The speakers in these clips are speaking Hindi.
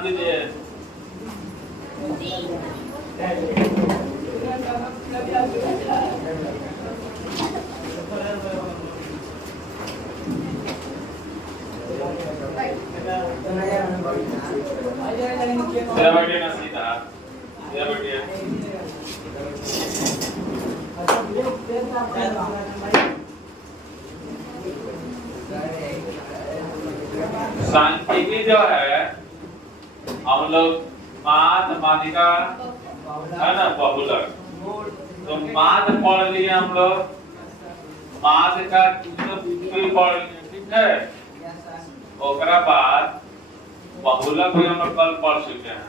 ध्यान दीजिए। सीधा बैठिए ना, सीधा सीधा बैठिए। सांख्यिकी जो है हम लोग माद मादिका है ना बहुलक, तो माद पढ़ लिए हम लोग, माद का भी पढ़ लिए, ठीक है। ओकरा बाद बहुलक भी हम लोग कल पढ़ चुके हैं,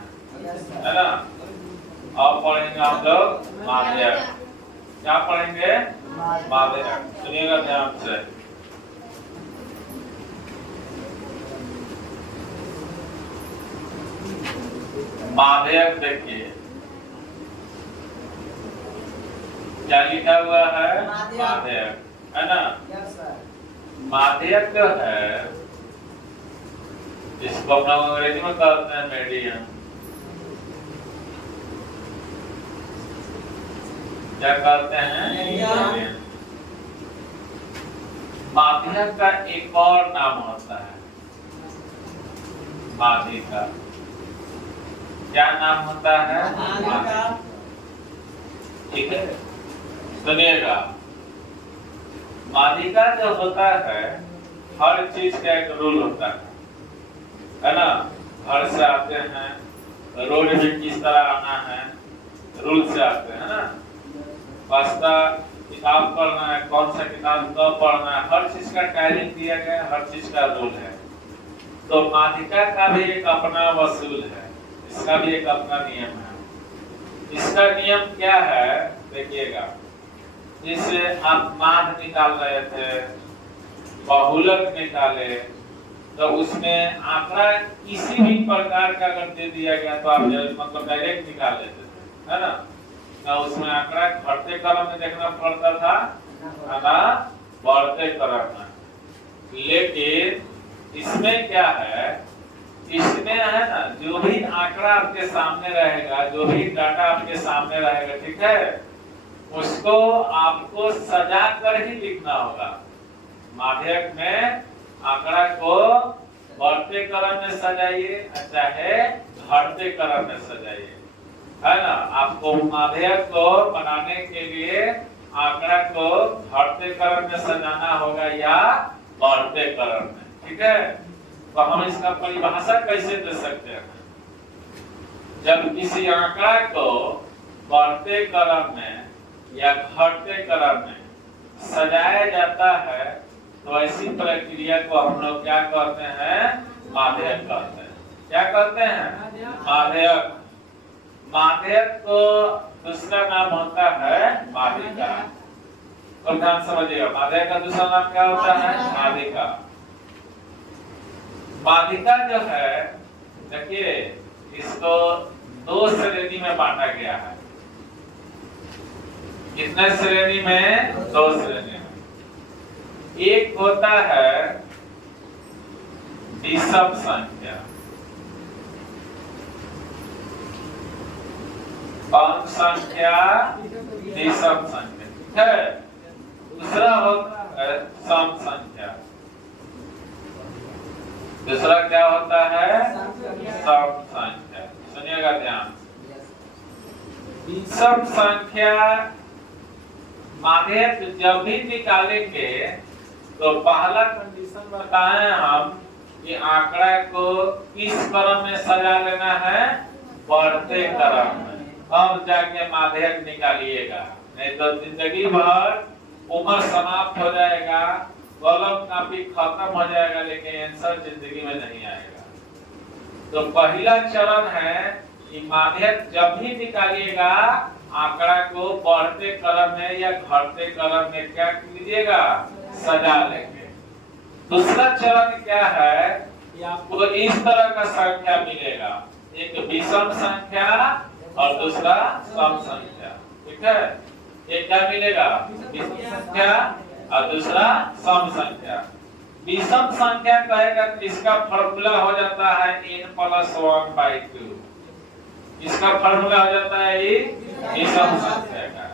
है ना। अब पढ़ेंगे हम लोग माध्यक। क्या पढ़ेंगे? माध्यक। सुनिएगा ध्यान से। माध्यक देखिए क्या लिखा हुआ है, माध्यक, है ना। माध्यक जो है इसको हम लोग अंग्रेजी में कहते हैं मीडियम। क्या कहते हैं? माध्यक का एक और नाम होता है माध्यिका। क्या नाम होता है? ठीक है, सुनिएगा। माध्यिका जो होता है हर चीज का एक रूल होता है ना। घर से आते हैं, रोड में किस तरह आना है, रूल से आते हैं ना। वास्ता किताब पढ़ना है, कौन सा किताब कब पढ़ना है, हर चीज का टाइमिंग दिया गया है, हर चीज का रूल है। तो माध्यिका का भी एक अपना वसूल है, इसका भी एक अपना नियम है। इसका नियम क्या है देखिएगा। जैसे आप माद निकाल रहे थे, बहुलक निकाले, तो उसमें आंकड़ा किसी भी प्रकार का अगर दे दिया गया तो आप मतलब डायरेक्ट निकाल लेते थे, है ना। तो उसमें आंकड़ा घटते क्रम में देखना पड़ता था ना बढ़ते क्रम में। लेकिन इसमें क्या है, इसमें है ना जो भी आंकड़ा आपके सामने रहेगा, जो भी डाटा आपके सामने रहेगा, ठीक है, उसको आपको सजा कर ही लिखना होगा। माध्यक में आंकड़ा को बढ़ते क्रम में सजाइए चाहे घटते क्रम में सजाइए, है ना। आपको माध्यक को बनाने के लिए आंकड़ा को घटते क्रम में सजाना होगा या बढ़ते क्रम में, ठीक है। तो हम इसका परिभाषा कैसे दे सकते हैं? जब किसी आंकड़ा को बढ़ते क्रम में या घटते क्रम में सजाया जाता है तो ऐसी प्रक्रिया को हम लोग क्या कहते हैं? माध्यक कहते हैं। क्या कहते हैं? माध्यक। माध्यक को दूसरा नाम होता है माध्यिका। और ध्यान समझिएगा, माध्यक का दूसरा नाम क्या होता है? माध्यिका। माध्यिका जो है देखिए, इसको दो श्रेणी में बांटा गया है। कितने श्रेणी में? दो श्रेणी में। एक होता है विषम संख्या, कौन संख्या? विषम संख्या, ठीक है। दूसरा होता है सम संख्या। दूसरा क्या होता है? सम संख्या। सुनिएगा ध्यान। विषम संख्या माध्यक जब भी निकालेंगे तो पहला कंडीशन बताएं हम कि आंकड़ा को किस क्रम में सजा लेना है? बढ़ते क्रम में। अब जाके माध्यक निकालिएगा, नहीं तो जिंदगी भर उम्र समाप्त हो जाएगा, कलम कापी खत्म हो जाएगा, लेकिन आंसर जिंदगी में नहीं आएगा। तो पहला चरण है कि माध्यक जब भी निकालिएगा आंकड़ा को बढ़ते क्रम में या घटते क्रम में क्या कीजिएगा? सजा लेंगे। दूसरा चरण क्या है कि आपको इस तरह का संख्या मिलेगा, एक विषम संख्या और दूसरा सम संख्या, ठीक है। एक क्या मिलेगा? विषम संख्या और दूसरा सम संख्या। विषम संख्या कहेगा तो इसका फॉर्मूला हो जाता है n+1/2। इसका फॉर्मूला हो जाता है ये विषम संख्या का।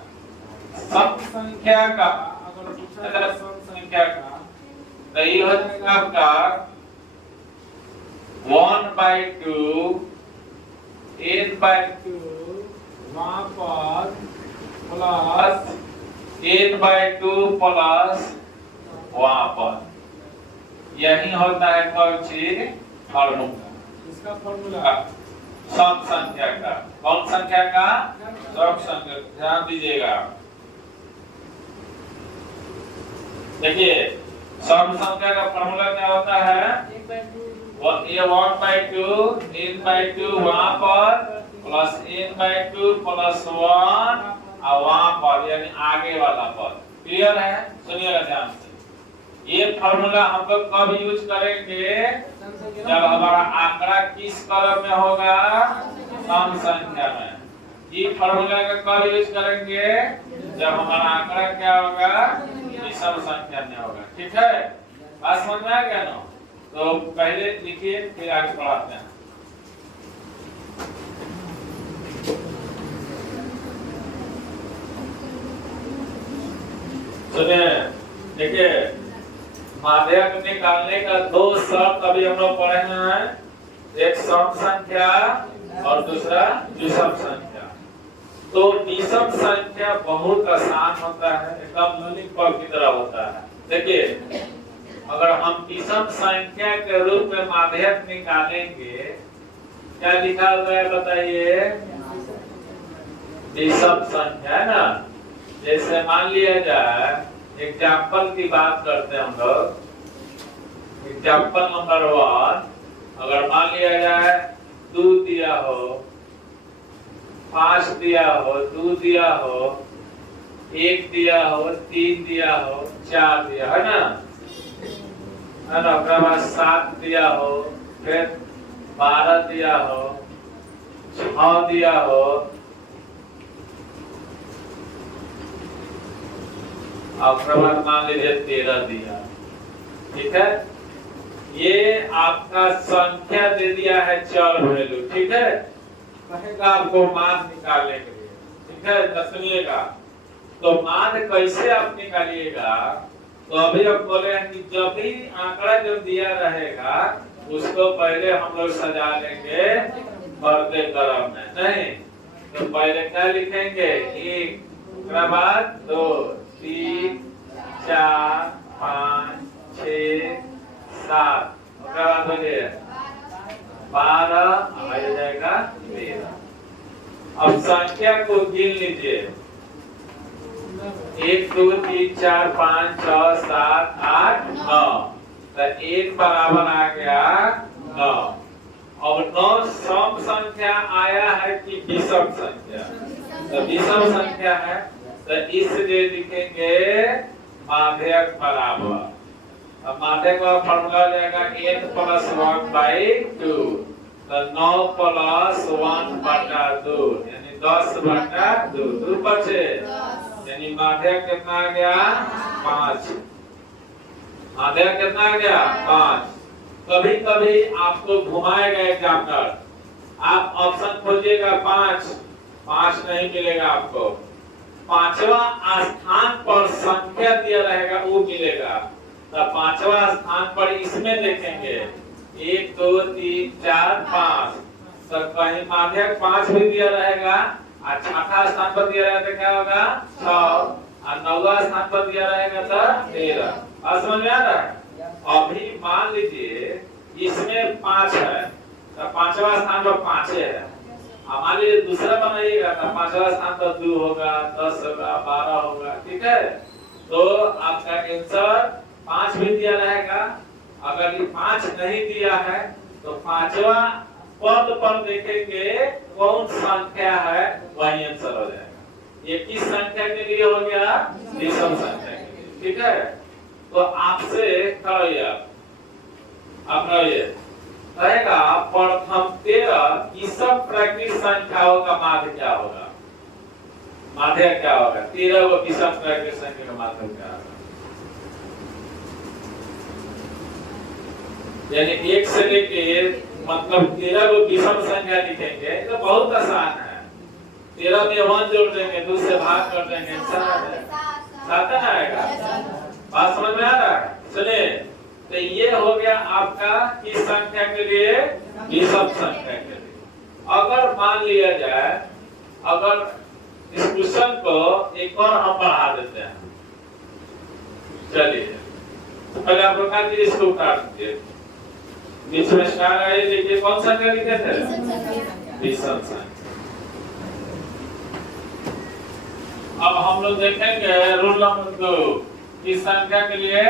सम संख्या का अगर पूछा जाए सम संख्या का तो ये हो जाएगा आपका 1/2 n/2 वहां पर प्लस n/2 प्लस वहां पर, यही होता है कौन चीज फॉर्मूला। इसका फॉर्मूला सम संख्या का, कौन संख्या का सम संख्या। ध्यान दीजिएगा, देखिए सम संख्या का फॉर्मूला क्या होता है, ये 1/2 n/2 वहां पर प्लस n/2 प्लस 1 और वहां पर यानी आगे वाला पद। क्लियर है? सुनिएगा ध्यान से। ये फॉर्मूला हम लोग कब यूज करेंगे, जब हमारा आंकड़ा किस क्रम में होगा, सम संख्या में। ये फॉर्मूला का कब यूज करेंगे, जब हमारा आंकड़ा क्या होगा, विषम संख्या में होगा। ठीक है, बात समझ में आ गया ना? तो पहले लिखिए फिर आगे पढ़ाते हैं। सुनिए, देखिए माध्यक निकालने का दो शर्त अभी हम लोग पढ़े हैं, एक सम संख्या और दूसरा विषम संख्या। तो विषम संख्या बहुत आसान होता है, एकदम लॉलीपॉप की तरह होता है। देखिए अगर हम विषम संख्या के रूप में माध्यक निकालेंगे, क्या लिखा हुआ है बताइए, विषम संख्या है ना। जैसे मान लिया जाए, एग्जाम्पल की बात करते हैं हम लोग। एग्जाम्पल नंबर 1, अगर मान लिया जाए 2 दिया हो, 5 दिया हो, 2 दिया हो, 1 दिया हो, 3 दिया हो, 4 दिया है ना, है ना। उसके बाद 7 दिया हो, फिर 12 दिया हो, 6 दिया हो, और मान लीजिए 13 दिया। ठीक है, ये आपका संख्या दे दिया है चर वैल्यू। ठीक है, कहेगा आपको मान निकालने के लिए। ठीक है, तो सुनिएगा, तो मान कैसे आप निकालिएगा, तो अभी आप बोले हैं कि जब भी आंकड़ा जो दिया रहेगा उसको पहले हम लोग सजा लेंगे बढ़ते क्रम में। नहीं तो पहले क्या लिखेंगे, 1, उसके बाद 2, 3, 4, 5, 6, 7, उसके बाद बोलिए 12, आ जाएगा 13। अब संख्या को गिन लीजिए, 1, 2, 3, 4, 5, 6, 7, 8, 9। तो 1 बराबर आ गया 9। अब 9 सम संख्या आया है कि विषम संख्या, तो विषम संख्या है, तो इसलिए लिखेंगे माध्यक बराबर। अब माध्यक का फॉर्मूला हो जाएगा n+1/2, तो 9 + 1/2 यानी 10/2, 2 बचे, यानी माध्यक कितना आ गया 5। माध्यक कितना आ गया 5। कभी कभी आपको घुमाएगा एग्जामिनर, आप ऑप्शन खोजिएगा 5 नहीं मिलेगा आपको, 5वां स्थान पर संख्या दिया रहेगा वो मिलेगा। तो 5वां स्थान पर इसमें देखेंगे 1, 2, 3, 4, 5, तो कहीं माध्यक 5 भी दिया रहेगा, और 6वां स्थान पर दिया रहेगा तो क्या होगा 6, और 9वां स्थान पर दिया रहेगा तो 13। बात समझ में आ रहा है? अभी मान लीजिए इसमें 5 है, तो 5वां स्थान पर 5 है। मान लीजिए दूसरा बनाइएगा तो 5वां स्थान पर 2 होगा, 10 होगा, 12 होगा। ठीक है, तो आपका आंसर 5 भी दिया रहेगा। अगर ये 5 नहीं दिया है तो 5वां पद पर देखेंगे कौन संख्या है, वही आंसर हो जाएगा। ये किस संख्या के लिए हो गया, विषम संख्या के लिए। ठीक है, तो आपसे कहिए, आप कहिए कहेगा प्रथम 13 विषम प्राकृतिक संख्याओं का माध्य क्या होगा, माध्य क्या होगा, 13 विषम प्राकृतिक संख्या का माध्य क्या होगा। यानी 1 से लेके मतलब 13 को विषम संख्या लिखेंगे तो बहुत आसान है। 13 में 1 जोड़ देंगे, 2 से भाग कर देंगे, सात आएगा। बात समझ में आ रहा है? सुनिए, तो ये हो गया आपका किस संख्या के लिए? विषम संख्या के लिए। अगर मान लिया जाए, अगर इस क्वेश्चन को एक और हम बढ़ा देते हैं, चलिए तो पहले आप लोग आगे इसको उतार दीजिए, बीच में स्टार आए, देखिए कौन सा संख्या लिखे थे? विषम संख्या। अब हम लोग देखेंगे रूल नंबर 2 किस संख्या के लिए?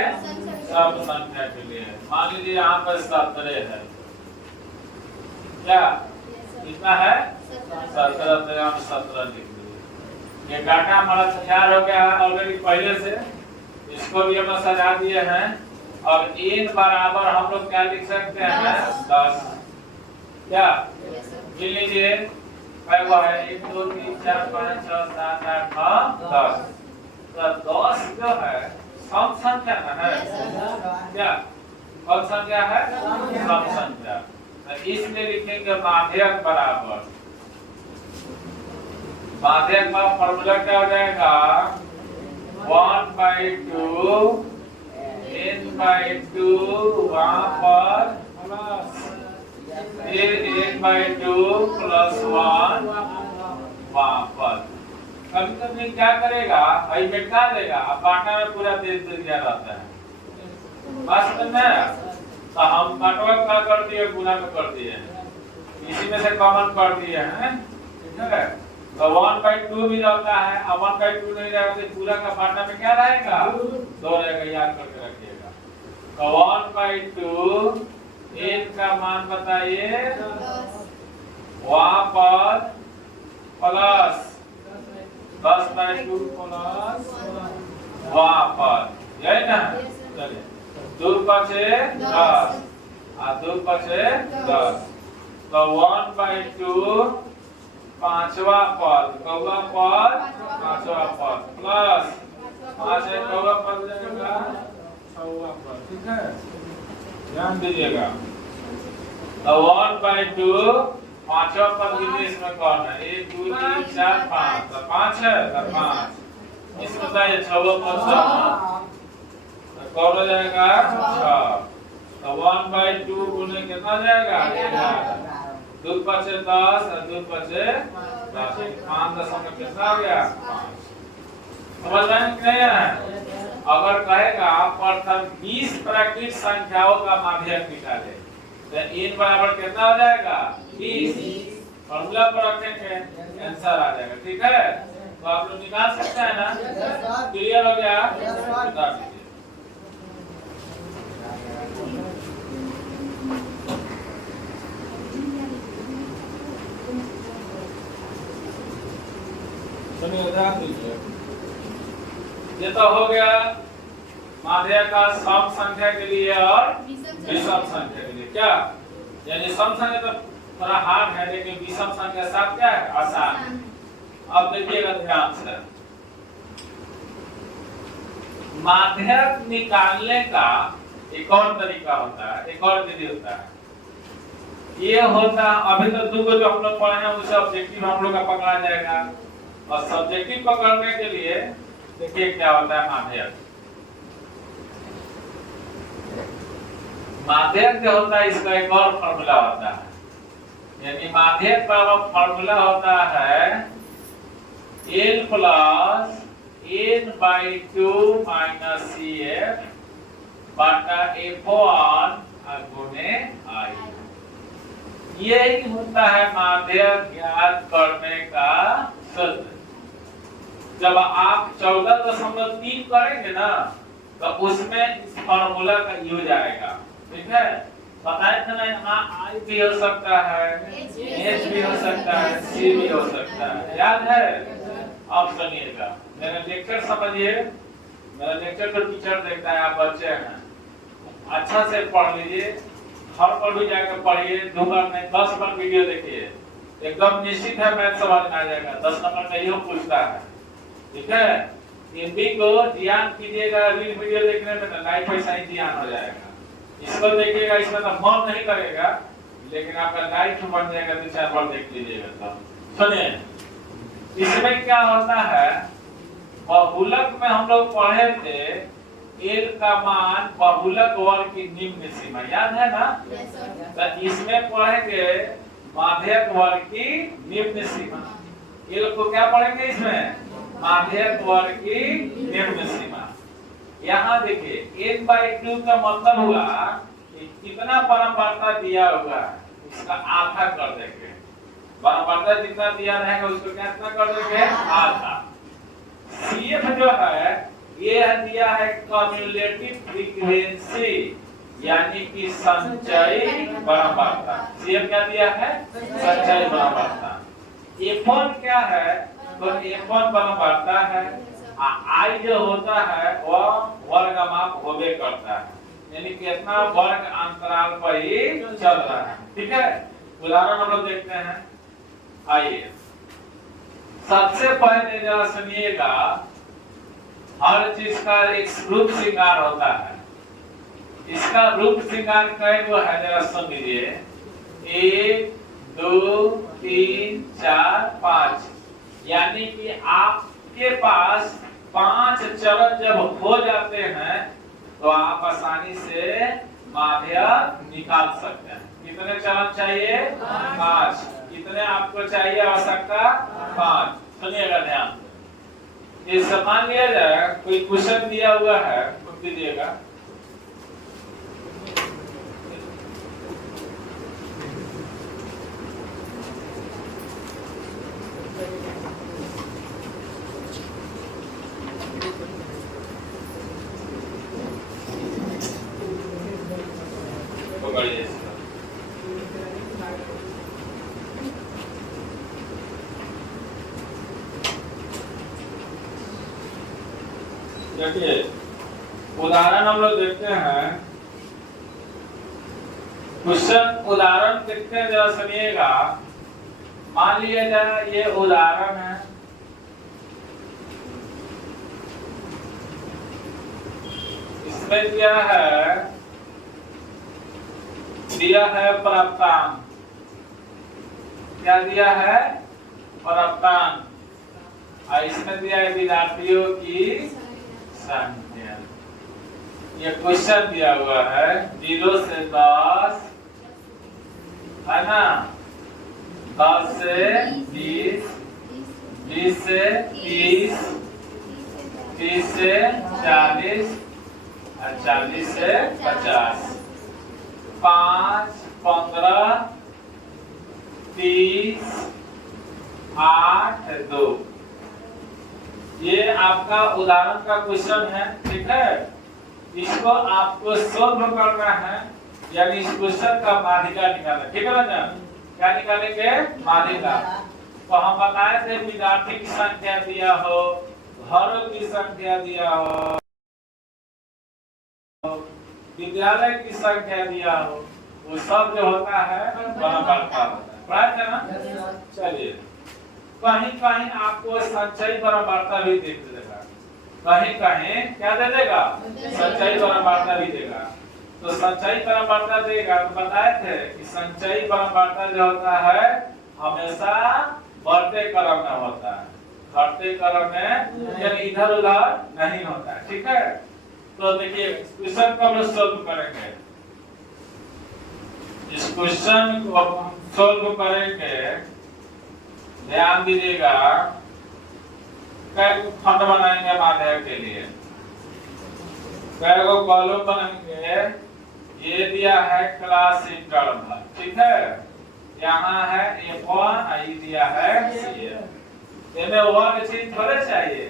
सम संख्या के लिए। मान लीजिए यहाँ पर 17 है, क्या कितना है? 17 लिख दीजिए। ये डाटा हमारा तैयार हो गया है ऑलरेडी पहले से, इसको भी हम सजा दिए हैं। और n बराबर हम लोग क्या लिख सकते हैं? 10। क्या लिख लीजिए? वो है 1 2 3 4 5 6 7 8 9 10। तो 10 जो है सम संख्या है। क्या कौन संख्या है? सम संख्या। तो इसमें लिखेंगे माध्यक बराबर, माध्यक का फॉर्मूला क्या हो जाएगा? 1/2 n/2 वहां पर प्लस फिर 1/2 प्लस 1 वहां पर। कभी कभी क्या करेगा, भाई बेटा देगा, अब बांटा में पूरा दे दिया रहता है। बस में तो हम बांटवा का कर दिए, गुना में कर दिए, इसी में से कॉमन कर दिए हैं, ठीक है? तो 1/2 भी रहता है, अब 1/2 नहीं रहेगा तो पूरा का बांटा में क्या रहेगा? 2 रहेगा, याद करके रखिएगा। तो 1/2 n का मान बताइए, वहां पर प्लस 10/2 प्लस वहां पर, यही ना? चलिए 2 5 10 और 2 5 10। तो 1/2 पांचवा पद, कौवा पद पांचवा पद प्लस 5 कौवा पद जाएगा 6वां पद, ठीक है? ध्यान दीजिएगा। तो 1/2 पांचवा पद भी इसमें कौन है? 1 2 3 4 5, तो 5 है, तो 5 इसमें था ये 6वां पद तो कौन हो जाएगा? 6। तो 1/2 गुने कितना जाएगा? 11। 2 5 10 और 2 5 10, 5 दशमलव कितना हो गया? 5। समझ में नहीं है? अगर कहेगा प्रथम 20 प्राकृतिक संख्याओं का माध्यक निकाले तो n बराबर कितना हो जाएगा? 20। फॉर्मूला पर रखेंगे, आंसर आ जाएगा, ठीक है? तो आप लोग निकाल सकते हैं ना? क्लियर हो गया? बता दीजिए। ये तो हो गया माध्यक का सम संख्या के लिए और विषम संख्या के लिए। क्या यानी सम संख्या तो थोड़ा हार्ड है, लेकिन विषम संख्या साथ क्या है? आसान। अब देखिएगा ध्यान से, माध्यक निकालने का एक और तरीका होता है, एक और विधि होता है। ये होता अभी तो 2 को जो हम लोग पढ़े हैं उसे ऑब्जेक्टिव हम लोग का पकड़ा जाएगा, और सब्जेक्टिव पकड़ने के लिए देखिए क्या होता है माध्यक। माध्यक जो होता है इसका एक और फॉर्मूला होता है, यानी माध्यक का फॉर्मूला होता है L plus n/2 minus CF बटा F1 गुने I। यही होता है माध्यक ज्ञात करने का सूत्र। जब आप 14.3 करेंगे ना तो उसमें इस फॉर्मूला का यूज आएगा, ठीक है? बताए थे ना, यहाँ I भी हो सकता है, H भी हो सकता है, C भी हो सकता है, याद है? अब सुनिएगा, मेरा लेक्चर समझिए, मेरा लेक्चर तो टीचर देखता है, आप बच्चे हैं, अच्छा से पढ़ लीजिए, हर पर भी जाकर पढ़िए, 2 बार नहीं 10 बार वीडियो देखिए, एकदम निश्चित है मैथ समझ में आ जाएगा। 10 नंबर का ही पूछता है, ठीक है? हिंदी को ध्यान कीजिएगा, रील वीडियो देखने में ना लाइफ पैसा ही ध्यान हो जाएगा। इसको देखिएगा, इसमें तो फॉर्म नहीं करेगा, लेकिन आपका लाइफ बन जाएगा। 2-4 बार देख लीजिएगा। तो सुनिए, इसमें क्या होता है, बहुलक में हम लोग पढ़े थे एल का मान बहुलक वर्ग की निम्न सीमा, याद है ना? तो इसमें पढ़ेंगे माध्यक वर्ग की निम्न सीमा। एल को क्या पढ़ेंगे इसमें? माध्यक वर्ग की निम्न सीमा। यहाँ देखिए n/2 का मतलब हुआ कि कितना परम्परता दिया होगा उसका आधा कर देंगे। परम्परता जितना दिया रहेगा उसको कितना कर देंगे? आधा। CF जो है ये दिया है कम्युलेटिव फ्रीक्वेंसी, यानी कि संचयी परम्परता। CF क्या दिया है? संचयी परम्परता। F1 क्या है? तो F1 परम्परता है। I जो होता है वह वर्गमाप होबे करता है, यानी कितना वर्ग अंतराल पर ही चल रहा है। ठीक है, उदाहरण हम लोग देखते हैं। आइए सबसे पहले जरा सुनिएगा, हर चीज का एक रूप श्रृंगार होता है। इसका रूप श्रृंगार कई वो है, जरा सुन लीजिए। 1 2 3 4 5, यानी कि आपके पास 5 चरण जब हो जाते हैं तो आप आसानी से माध्यक निकाल सकते हैं। कितने चरण चाहिए? 5। कितने आपको चाहिए आवश्यकता? 5। सुनिएगा ध्यान से। ये मान लिया जाए कोई क्वेश्चन दिया हुआ है, तो दीजिएगा। देखिए उदाहरण हम लोग देखते हैं। क्वेश्चन उदाहरण देखते हैं, जरा सुनिएगा। मान लिया जाए ये उदाहरण है, इसमें दिया है प्राप्तांक। क्या दिया है? प्राप्तांक। और इसमें दिया है विद्यार्थियों की संख्या। ये क्वेश्चन दिया हुआ है 0 से 10, है ना? 10 से 20, 20 से 30, 30 से 40 और 40 से 50, 5, 15, 30, 8, 2। ये आपका उदाहरण का क्वेश्चन है। ठीक है, इसको आपको सोल्व करना है, यानी इस क्वेश्चन का माध्यिका निकालना। ठीक है ना? क्या निकालेंगे? माध्यिका। तो हम बताए थे विद्यार्थी की संख्या दिया हो, घरों की संख्या दिया हो, विद्यालय की संख्या दिया हो, वो सब जो होता है परम्परता होता है। ना? चलिए, कहीं कहीं आपको संचयी परम्परता भी दे देगा, कहीं कहीं क्या दे देगा? संचयी परम्परता भी देगा। तो संचयी परम्परता देगा तो बताए थे कि संचयी परम्परता जो होता है हमेशा बढ़ते क्रम में होता है, घटते क्रम में, यानी इधर उधर नहीं होता है। ठीक है, तो देखिए क्वेश्चन को हम सोल्व करेंगे। इस क्वेश्चन को हम सोल्व करेंगे, ध्यान दीजिएगा। कई खंड बनाएंगे माध्यक के लिए, कई को कॉलम बनाएंगे। ये दिया है क्लास इंटरवल। ठीक है, यहाँ है F1, ये दिया है CF। इनमें वर्ग चीज थोड़े चाहिए,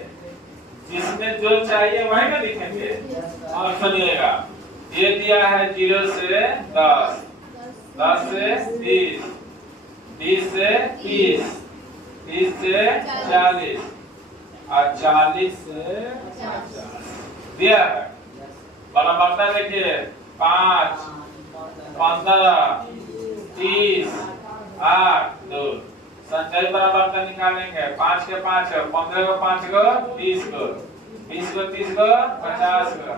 जिसमें जो चाहिए वही में लिखेंगे। और सुनिएगा, ये दिया है 0 से 10, 10 से 20, 20 से 30, 30 से 40 और 40 से 50 दिया है। परम्परता देखिए 5, 15, 30, 8, 2। संचयी परम्परता निकालेंगे। 5 के 5, 15 को 5 को 30 को, 20 को 30 को 50 को,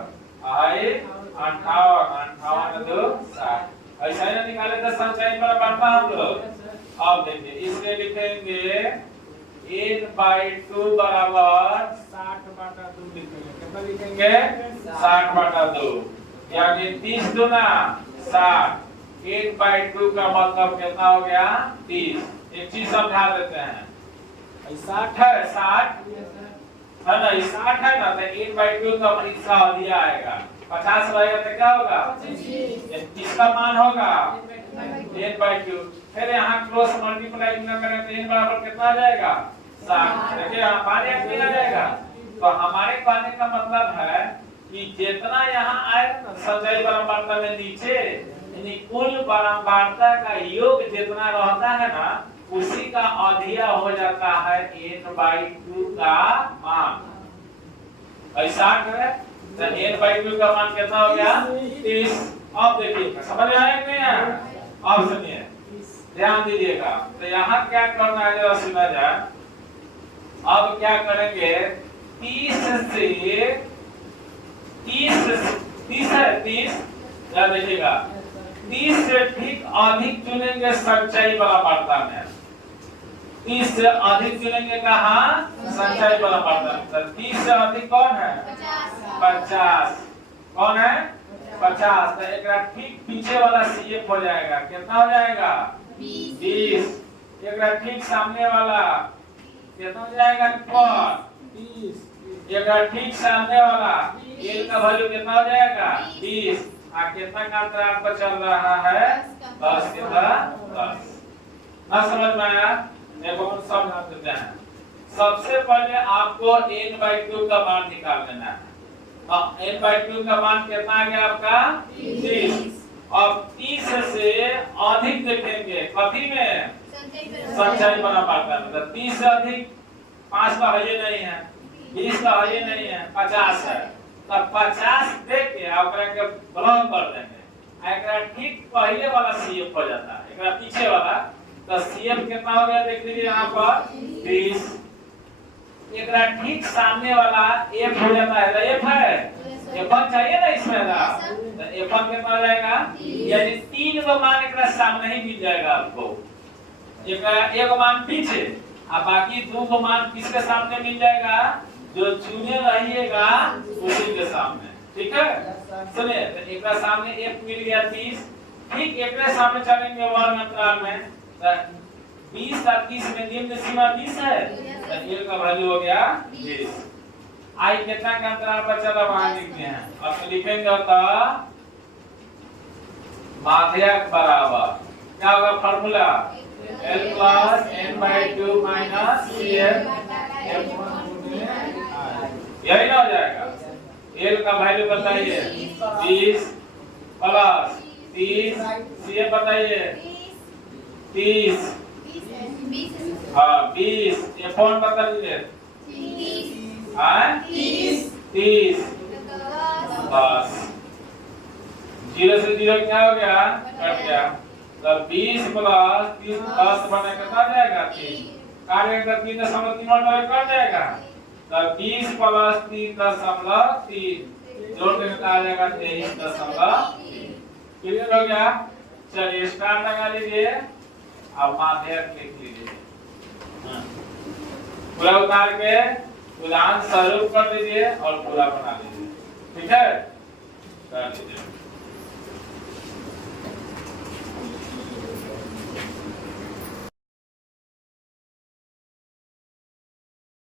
58 58 2 60 ऐसा ही ना निकाले तो संख्या इन पर बढ़ता हम लोग। अब देखिए इसमें लिखेंगे n/2 बराबर 60/2 लिखेंगे। कितना लिखेंगे 60/2 यानी 30 दूना 60 1/2 का मतलब कितना हो गया 30। एक चीज समझा देते हैं 60 है 60 है ना 60 है ना तो 1/2 का हिस्सा अधिक आएगा 50 रहेगा तो क्या होगा किसका मान होगा n/2। फिर यहाँ क्रॉस मल्टीप्लाई ना करें तो n बराबर कितना आ जाएगा 60। देखिए यहाँ पानी नहीं आ जाएगा। तो हमारे कहने का मतलब है कि जितना यहाँ आएगा ना संचयी बारंबारता में नीचे यानी कुल बारंबारता का योग जितना रहता है ना उसी का अधिया हो जाता है n/2 का मान। ऐसा है तो n/2 का मान कितना हो गया 30। अब देखिए समझ में आया कि नहीं? अब सुनिए ध्यान दीजिएगा। तो यहाँ क्या करना है जरा सुना जाए। अब क्या करेंगे 30 से 30 है 30 या देखिएगा 30 से ठीक अधिक चुनेंगे संचयी बारंबारता में। 30 से अधिक चुनेंगे कहाँ संचयी बारंबारता में। 30 से अधिक कौन है 50 कौन है 50 तो एक ठीक पीछे वाला CF हो जाएगा। कितना हो जाएगा 20। एक ठीक सामने वाला कितना हो जाएगा 30। एक ठीक सामने वाला n का वैल्यू कितना हो जाएगा 20। कितना का अंतराल पर चल रहा है 10 के 10। ना समझ में आया? देखो हम समझा देते हैं। सबसे पहले आपको n/2 का मान निकाल लेना है। n/2 का मान कितना आ गया आपका 30। अब 30 से अधिक देखेंगे कथी में संचयी बारंबारता में। तो 30 से अधिक 5 का है नहीं है 20 का है नहीं है 50 है। तब 50 देख के ओकरा के ब्लॉक कर देंगे। एकरा ठीक पहले वाला CF हो जाता है एकरा पीछे वाला। तो CF कितना हो गया देख लीजिए यहाँ पर 20। एकरा ठीक सामने वाला F हो जाता है। तो F है F1 चाहिए ना इसमें ना तो F1 कितना हो जाएगा यानी 3 का मान एकरा सामने ही मिल जाएगा आपको। एक मान पीछे और बाकी 2 को मान किसके सामने मिल जाएगा जो चुने रहिएगा उसी के सामने। ठीक है सुनिए तो एक सामने F मिल गया 30। ठीक एक सामने चलेंगे वर्ग अंतराल में तो 20 और 30 में निम्न सीमा 20 है तो L का वैल्यू हो गया 20। I कितना का अंतराल पर चला वहां लिखते हैं। अब लिखेंगे तो माध्यक बराबर क्या होगा formula L plus n/2 minus CF F1 यही ना हो जाएगा। L का वैल्यू बताइए 20 प्लस 30 CF बताइए 30 हाँ 20 F1 बता दीजिए 30 10। 0 से 0 क्या हो गया कट गया। तो 20 प्लस 30 10 बने कितना जाएगा 3 कार्य का 3.3 कट जाएगा। तो 20 प्लस 3.3 जोड़ के कितना आ जाएगा 23.3। क्लियर हो गया। चलिए स्टार लगा लीजिए अब माध्यक लिख लीजिए। पूरा उतार के उदाहरण स्वरूप कर लीजिए और पूरा बना लीजिए। ठीक है कर लीजिए।